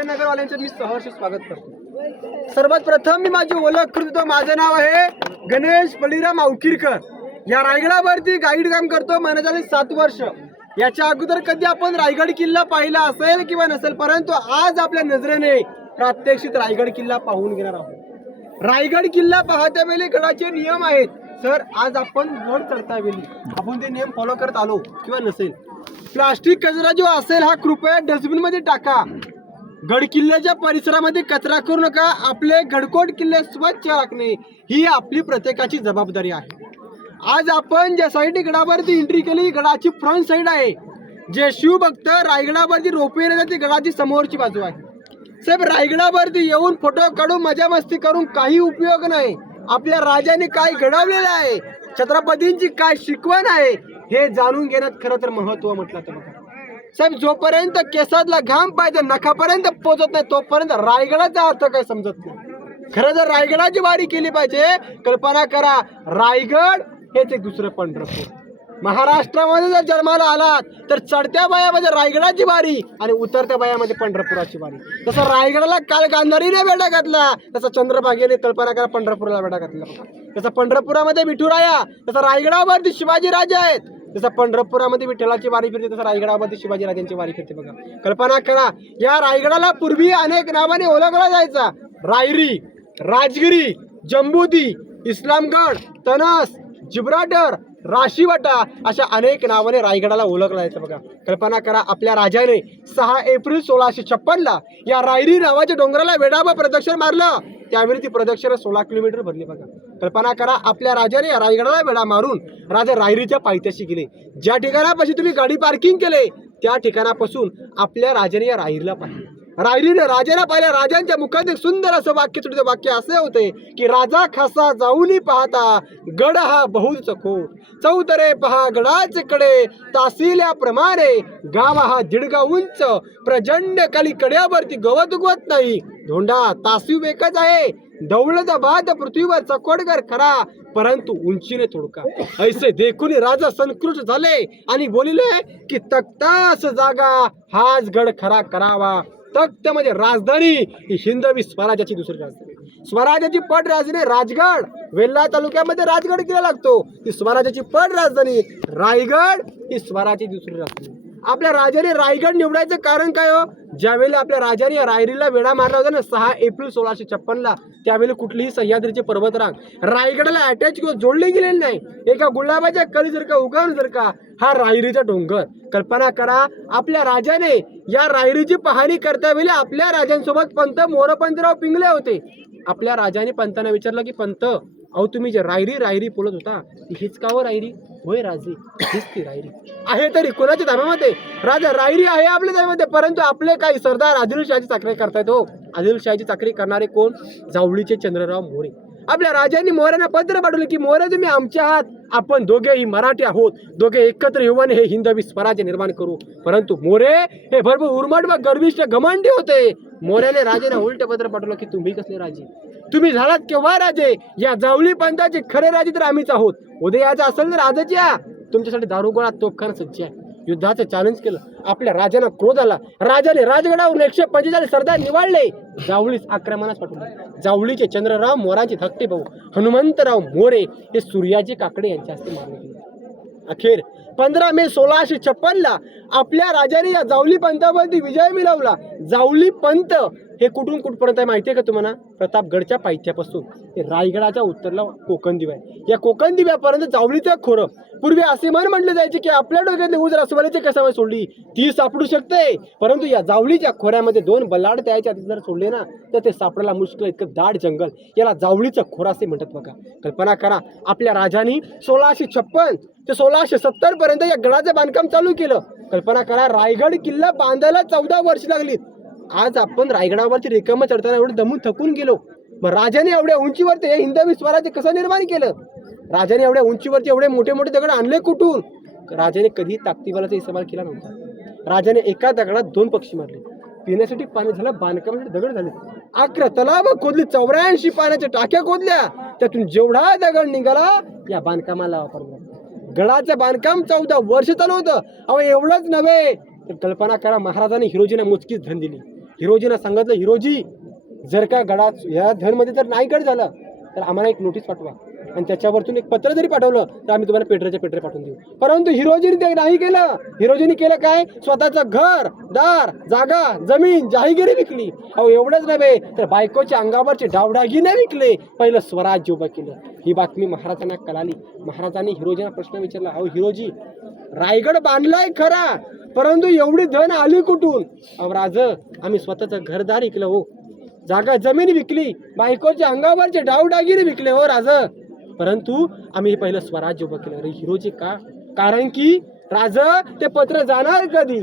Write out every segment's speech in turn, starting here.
विजयनगरवाल्यांचं मी सहर्ष स्वागत करतो। सर्वात प्रथम मी माझी ओळख करतो। माझं नाव आहे गणेश बळीराम अवकिरकर। या रायगडावरती गाईड काम करतो। मला झाले 7 वर्ष। याच्या अगोदर कधी आपण रायगड किल्ला पाहिला असेल किंवा नसेल, परंतु आज आपल्या नजरेने प्रात्यक्षिक रायगड किल्ला पाहून घेणार आहोत। रायगड किल्ला पाहत्या वेळी गडाचे नियम आहेत। सर, आज आपण गड चढता वेळी आपण ते नियम फॉलो करत आलो किंवा नसेल, प्लास्टिक कचरा जो असेल हा कृपया डस्टबिन मध्ये टाका। गड किल्ल्याच्या परिसरामध्ये कचरा करू नका। आपले गडकोट किल्ले स्वच्छ राखणे ही आपली प्रत्येकाची जबाबदारी आहे। आज आपण ज्या साईड गडावरती एंट्री केली, गडाची फ्रंट साईड आहे। जे शिवभक्त रायगडावरती रोपवे येतात ती गडाची समोरची बाजू आहे। साहेब, रायगडावरती येऊन फोटो काढून मजा मस्ती करून काही उपयोग नाही। आपल्या राजाने काय घडवलेलं आहे, छत्रपतींची काय शिकवण आहे, हे जाणून घेण्यात खरं तर महत्त्व म्हटलं तर बघा साहेब, जोपर्यंत केसातला घाम पाहिजे नखापर्यंत पोहोचत नाही तोपर्यंत रायगडाचा अर्थ काय समजत नाही। खरं जर रायगडाची वारी केली पाहिजे, कल्पना करा, रायगड हेच एक दुसरं पंढरपूर। महाराष्ट्रामध्ये जर जन्माला आलात तर चढत्या बायामध्ये रायगडाची वारी आणि उतरत्या बायामध्ये पंढरपुराची वारी। तसं रायगडाला काल गांधारीने वेढा घातला, तसं चंद्रभागेने कल्पना करा पंढरपूरला वेढा घातला बघा। तसं पंढरपुरामध्ये विठुराया, तसं रायगडावरती शिवाजी राजे आहेत। जसं पंढरपुरामध्ये विठ्ठलाची वारी फिरते, तसं रायगडामध्ये शिवाजी राजांची वारी फिरते बघा। कल्पना करा, या रायगडाला पूर्वी अनेक नावाने ओळखला जायचा। रायरी, राजगिरी, जंबुदी, इस्लामगड, तनस, जिब्राल्टर, राशीवाटा अशा अनेक नावाने रायगडाला ओळखला जायचं बघा। कल्पना करा, आपल्या राजाने 6 एप्रिल 1656 या रायरी नावाच्या डोंगराला वेढा प्रदक्षिण मारलं। त्यावेळी ती प्रदक्षिणा 16 किलोमीटर भरली बघा। कल्पना करा, आपल्या राजाने या रायगडाला वेढा मारून राजा रायरीच्या पायथ्याशी गेले। ज्या ठिकाणापाशी तुम्ही गाडी पार्किंग केले त्या ठिकाणापासून आपल्या राजाने या रायरीला पाहिले। रायरीने राजाला पाहिल्या। राजांच्या मुखात एक सुंदर असं वाक्य सुटते। वाक्य असे होते की, राजा खासा जाऊनी पाहता गड हा बहुत चकोर, चौतरे पहा गडाचे कडे, तासिल्याप्रमाणे गाव हा दीडगा उंच, प्रचंड खाली कड्यावरती गवत उगवत नाही, धोंडा तासीव एकच आहे, दौलत बाद पृथ्वीवर चकोडगर खरा, परंतु उंचीने थोडका। ऐसे देखून राजा संकृष्ट झाले आणि बोलिले की, तख्तास जागा हाच गड खरा करावा। तख्त म्हणजे राजधानी, ही हिंदवी स्वराज्याची दुसरी राजधानी। स्वराज्याची पट राजधानी राजगड, वेल्हा तालुक्यामध्ये राजगड किल्ला लागतो, ती स्वराज्याची पट राजधानी। रायगड ही स्वराज्याची दुसरी राजधानी। आपल्या राजाने रायगड निवडायचं कारण काय हो? ज्यावेळी आपल्या राजाने रायरीला वेढा मारला होता ना 6 एप्रिल 1656, त्यावेळी कुठलीही सह्याद्रीचे पर्वतरांग रायगडाला अटॅच किंवा जोडले गेलेले नाही। एका गुलाबाच्या कळीसारखा उगवण्यासारखा हा रायरीचा डोंगर। कल्पना करा, आपल्या राजाने या रायरीची पाहणी करता वेळी आपल्या राजांसोबत पंत मोरपंतराव पिंगले होते। आपल्या राजाने पंतांना विचारलं की, पंत अहो, तुम्ही जे रायरी रायरी बोलत होता हीच का हो रायरी? होय राजे, हीच ती रायरी आहे। तरी कोणाच्या धर्मामध्ये? राजा रायरी आहे आपल्या धर्मामध्ये, परंतु आपले काही सरदार आदिलशाहीची चाकरी करतायत हो। आदिलशाहीची चाकरी करणारे कोण? जावळीचे चंद्रराव मोरे। आपल्या राजांनी मोऱ्यांना पत्र पाठवले की, मोरे तुम्ही आमच्या आहात, आपण दोघेही मराठी आहोत, दोघे एकत्र येऊन हे हिंदवी स्वराज्य निर्माण करू। परंतु मोरे हे भरपूर उर्मट व गर्विष्ठ घमंडी होते। मोऱ्याने राजाने उलट पत्र पाठवलं की, तुम्ही कसले राजे? तुम्ही झालात केव्हा राजे? या जावळी पंथाचे खरे राजे तर आम्हीच आहोत। उदयाचा असेल तर आजच या, तुमच्यासाठी दारुगोळा तोफखाना सज्ज आहे। युद्धाचं चॅलेंज केलं। आपल्या राजांना क्रोध आला। राजाने राजगडावरून 145 सरदार निवडले, जावळीस आक्रमणास पाठवले। जावळीचे चंद्रराव मोरांचे धाकटे भाऊ हनुमंतराव मोरे हे सूर्याजी काकडे यांच्या हस्ते मारले गेले। अखेर 15 मे 1656 आपल्या राजाने या जावली पंथावरती विजय मिळवला। जावली पंथ हे कुठून कुठपर्यंत आहे माहिती आहे का तुम्हाला? प्रतापगडच्या पायथ्यापासून ते रायगडाच्या उत्तरला कोकण दिवा आहे। या कोकण दिव्यापर्यंत जावळीचं खोरं। पूर्वी असे म्हटले जायचे की, आपल्या डोक्यातले उज रसवल्याची कशामुळे सोडली ती सापडू शकते, परंतु या जावळीच्या खोऱ्यामध्ये 2 बल्लाड त्याच्या जर सोडले ना तर ते सापडायला मुश्किल, इतकं दाट जंगल। याला जावळीचं खोरा असे म्हणतात बघा। कल्पना करा, आपल्या राजांनी 1656 ते 1670 पर्यंत या गडाचं बांधकाम चालू केलं। कल्पना करा, रायगड किल्ला बांधायला 14 वर्ष लागली। आज आपण रायगडावरती रिकामं चढताना एवढं दमून थकून गेलो। मग राजाने एवढ्या उंचीवरती हे हिंदवी स्वराज्य कसं निर्माण केलं? राजाने एवढ्या उंचीवरती एवढे मोठे मोठे दगड आणले कुठून? राजाने कधी ताकदीबलाचा इस्तेमाल केला नव्हता। राजाने एका दगडात 2 पक्षी मारले, पिण्यासाठी पाणी झालं, बांधकामासाठी दगड झाले। 11 तलाव खोदली, 84 पाण्याच्या टाक्या खोदल्या, त्यातून जेवढा दगड निघाला या बांधकामाला वापरला। गडाचं बांधकाम 14 वर्ष चालू होतं। अहो, एवढंच नव्हे तर कल्पना करा, महाराजांनी हिरोजींना मोजकीच धन दिली। हिरोजीना सांगितलं, हिरोजी जर का गडात या धनमध्ये जर नाही गड झालं तर आम्हाला एक नोटीस पाठवा आणि त्याच्यावरतून एक पत्र जरी पाठवलं तर आम्ही तुम्हाला पेट्रे पाठवून देऊ. परंतु हिरोजीने ते नाही केलं. हिरोजीने केलं काय? स्वतःचं घर दार जागा जमीन जहागीरी विकली. अहो एवढंच नव्हे तर बायकोच्या अंगावरचे डावडागिने विकले. पहिलं स्वराज्य उभं केलं. ही बातमी महाराजांना कळाली. महाराजांनी हिरोजींना प्रश्न विचारला, अहो हिरोजी रायगड बांधलाय खरा परंतु एवढी धन आली कुठून? अहो राज आम्ही स्वतःचं घरदार विकलं हो, जागा जमीन विकली, बायकोच्या अंगावरचे डावडागिरी विकले हो राज, परंतु आम्ही पहिलं स्वराज्य उभं केलं. अरे हिरोजी का? कारण की राज ते पत्र जाणार कधी?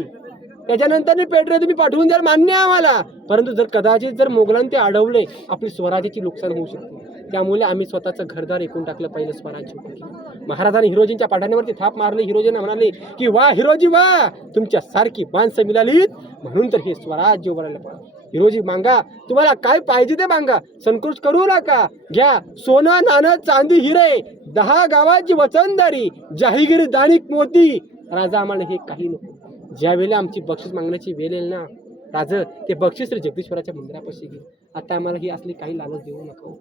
त्याच्यानंतर पेट्रे तुम्ही पाठवून द्याल मान्य आम्हाला, परंतु जर कदाचित जर मोगलांनी ते अडवले आपली स्वराज्याची नुकसान होऊ शकते. त्यामुळे आम्ही स्वतःचं घरदार ऐकून टाकलं, पहिलं स्वराज्य उभं केलं. महाराजांनी हिरोजींच्या पाठवण्यावरती थाप मारली. हिरोजींना म्हणाले की वा हिरोजी वा, तुमच्या सारखी माणसं मिळालीत म्हणून तर हे स्वराज्य उभारायला पाहिजे. हिरोजी मांगा, तुम्हाला काय पाहिजे ते मांगा, संकोच करू नका, घ्या सोनं नाणं चांदी हिरे, 10 गावाची वचनदारी, जहागीर दाणिक मोती. राजा आम्हाला हे काही नको. ज्या वेळेला आमची बक्षीस मागण्याची वेळ येईल ना राज, ते बक्षीस तर जगदीश्वराच्या मंदिरापाशी घे. आता आम्हाला ही असली काही लालच देऊ नका.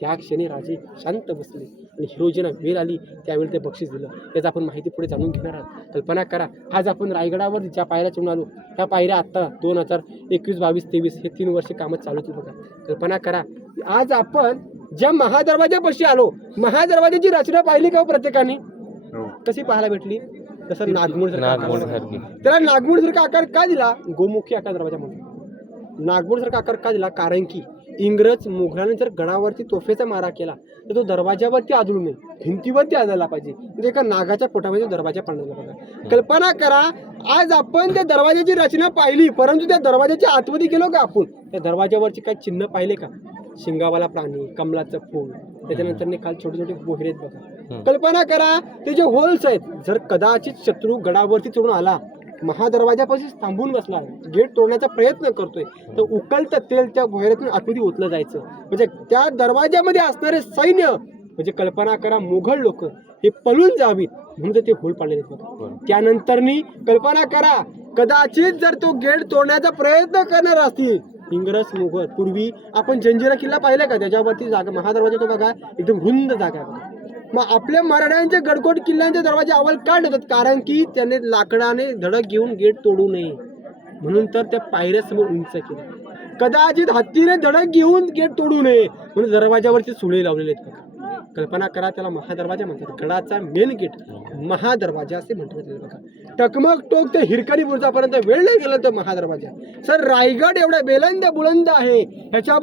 त्या क्षणी राजे शांत बसले आणि हिरोजींना वेळ आली त्यावेळी ते बक्षीस दिलं. त्याचा आपण माहिती पुढे जाणून घेणार आहोत. कल्पना करा, आज आपण रायगडावर ज्या पायऱ्या चढून आलो त्या पायऱ्या आत्ता 2021, 22, 23 हे 3 वर्ष कामं चालू होती बघा. कल्पना करा, आज आपण ज्या महादरवाजापाशी आलो, महादरवाजाची रचना पाहिली का प्रत्येकाने? कशी पाहायला भेटली? तसं नागमोड सारखी. त्याला नागमोड सारखा आकार का दिला? गोमुखी आकार दरवाजा म्हणून नागमोड सारखा आकार का दिला? कारण की इंग्रज मुघलांनी जर गडावरती तोफेचा मारा केला तर तो दरवाजावरती आदळू नये, भिंतीवरती आदळला पाहिजे. म्हणजे एका नागाच्या पोटामध्ये दरवाजा पाडला बघा. कल्पना करा, आज आपण त्या दरवाजाची रचना पाहिली परंतु त्या दरवाजाच्या आतमध्ये गेलो का आपण? त्या दरवाजावरची काही चिन्ह पाहिले का? शिंगावाला प्राणी, कमलाचं फूल, त्याच्यानंतर खाली छोटे छोटे बोहरे आहेत बघा. कल्पना करा, ते जे होल्स आहेत, जर कदाचित शत्रू गडावरती चढून आला, महादरवाजापाशी थांबून बसला, गेट तोडण्याचा प्रयत्न करतोय, तर उकलतं तेल त्या भोयऱ्यातून आतमध्ये ओतलं जायचं. म्हणजे त्या दरवाजामध्ये असणारे सैन्य, म्हणजे कल्पना करा मुघल लोक हे पळून जावीत म्हणून ते होल पाडलेले बघा. त्यानंतरनी कल्पना करा, कदाचित जर तो गेट तोडण्याचा प्रयत्न करणार असतील इंग्रज मुघल, पूर्वी आपण जंजिरा किल्ला पाहिला का? त्याच्यावरती जागा महादरवाजा तो बघा एकदम रुंद जागा आहे. मग आपल्या मराठ्यांचे गडकोट किल्ल्यांचे दरवाजे अव्वल का ठेवतात? कारण की त्याने लाकडाने धडक घेऊन गेट तोडू नये म्हणून तर त्या पायऱ्यासमोर उंच केल्या. कदाचित हत्तीने धडक घेऊन गेट तोडू नये म्हणून दरवाजावरती सुळे लावलेले आहेत. कल्पना करा, त्याला महादरवाजा म्हणतात. गडाचा मेन गेट महादरवाजा असे म्हणतात बघा. टकमक टोक ते हिरकणी बुरुजापर्यंत वेळ नाही गेला तर महादरवाजा. सर रायगड एवढा बेलंद बुलंद आहे, ह्याच्यावर